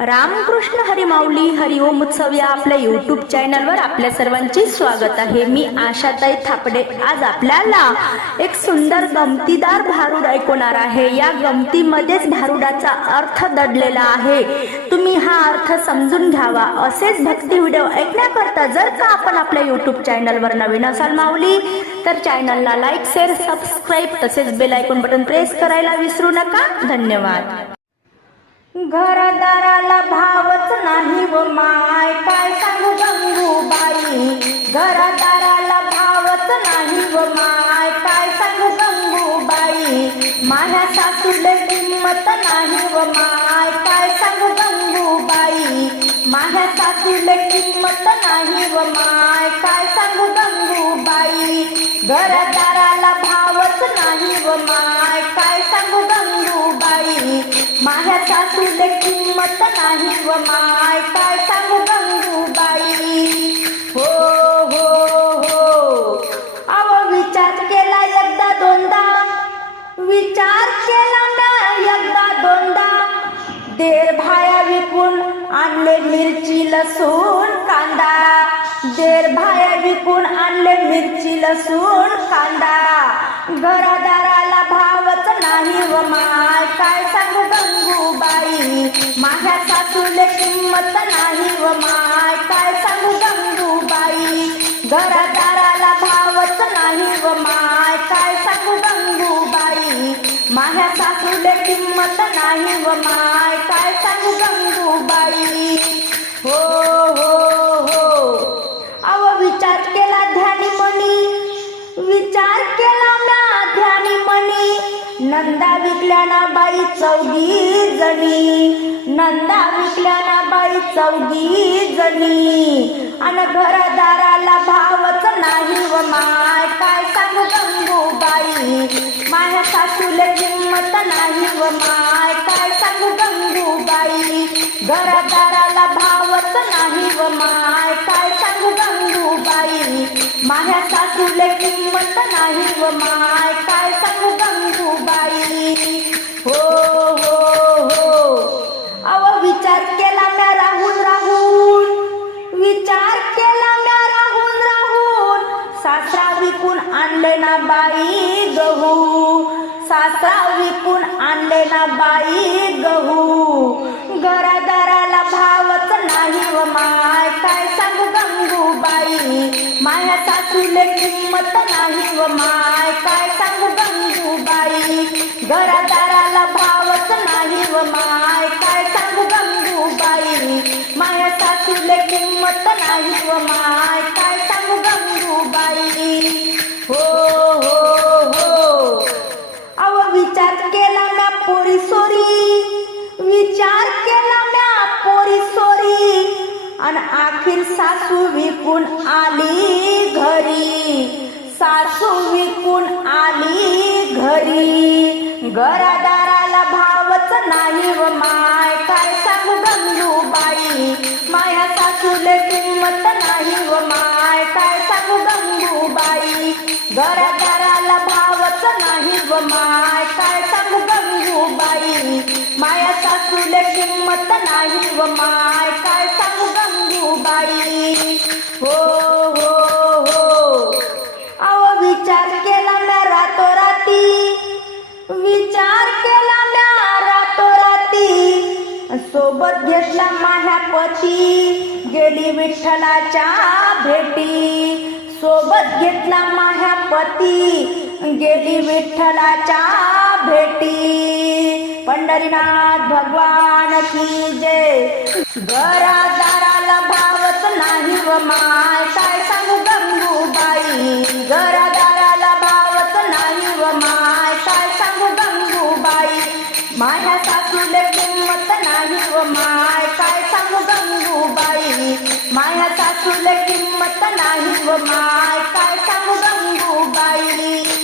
रामकृष्ण हरिमाऊली हरिओम उत्सव या आपल्या युट्यूब चॅनलवर आपल्या सर्वांचे स्वागत आहे. मी आशाताई थापडे. आज आपल्याला एक सुंदर गमतीदार भारूड ऐकवणार आहे. या गमतीमध्येच भारुडाचा अर्थ दडलेला आहे. तुम्ही हा अर्थ समजून घ्यावा. असेच भक्ती व्हिडिओ ऐकण्याकरता जर का आपण आपल्या युट्यूब चॅनलवर नवीन असाल माऊली तर चॅनलला लाईक शेअर सबस्क्राईब तसेच बेल आयकॉन बटन प्रेस करायला विसरू नका. धन्यवाद. घरदाराला भावच नाही व माय काय सांगू गंगूबाई घरदाराला भावच नाही व माय काय सांगू गंगूबाई माझ्या सासूले किंमत नाही व माय काय सांगू गंगूबाई माझ्या सासूले किंमत नाही व माय काय सांगू गंगूबाई घरदाराला भावच नाही व माय माझ्या सासूले किंमत नाही व माय काय सांगू गंगूबाई? हो हो हो. अव विचार केला एकदा दोनदा. विचार केला ना एकदा दोनदा. देर भाया विकून आणले मिरची लसूण कांदा. देर भाया विकून आणले मिरची लसूण कांदा. घरादाराला भावच नाही व माय काय गंगूबाई माझ्या सासूले किंमत नाही व माय काय सांगू गंगूबाई? घरादाराला भावत नाही व माय काय सांगू गंगूबाई? माझ्या सासूले किंमत नाही व माय काय सांगू नंदा नंदा विकल्याना बाई चौघी जणी. नंदा विकल्याना बाई चौघी जणी. आणि घरदाराला भावच नाही व माय. काय सांगू गंगूबाई? माझ्या सासूले किंमत नाही व माय. काय सांगू गंगूबाई? घरदाराला भावच नाही व माय. काय माझ्या सासूले किंमत नाही व माय. काय सांगू गंगूबाई? हो हो हो. अव विचार केला म्या राहून राहून. विचार केला म्या राहून राहून. सासरा विकून आणले ना बाई गहू. सासरा विकून आणले ना बाई गहू. घरादाराला भावच नाही व माय. सासूले किंमत नाही व माय. काय सांगू गंगूबाई? घरादाराला भावच नाही व माय. काय सांगू गंगूबाई? माझ्या सासूले किंमत नाही व माय. अन आखिर सासू विकून आली घरी. सासू विकून आली घरी. घरादाराला भावच नाही व माय. काय सांगू गंगूबाई? माया सासूले किंमत नाही व माय. काय सांगू गंगूबाई? घरादाराला भावच नाही व माय. काय सांगू गंगूबाई? माया सासूले किंमत नाही व माय. काय शोध घेतला माझ्या पती. गेली विठ्ठलाच्या भेटी. सोबत घेतला माझ्या पती. गेली विठ्ठलाच्या भेटी. पंढरीनाथ भगवान की जय. घरादाराला भावत नाही व माय. काय सांगू गंगूबाई? घरा सासूले किंमत नाही व माय काय सांगू गंगूबाई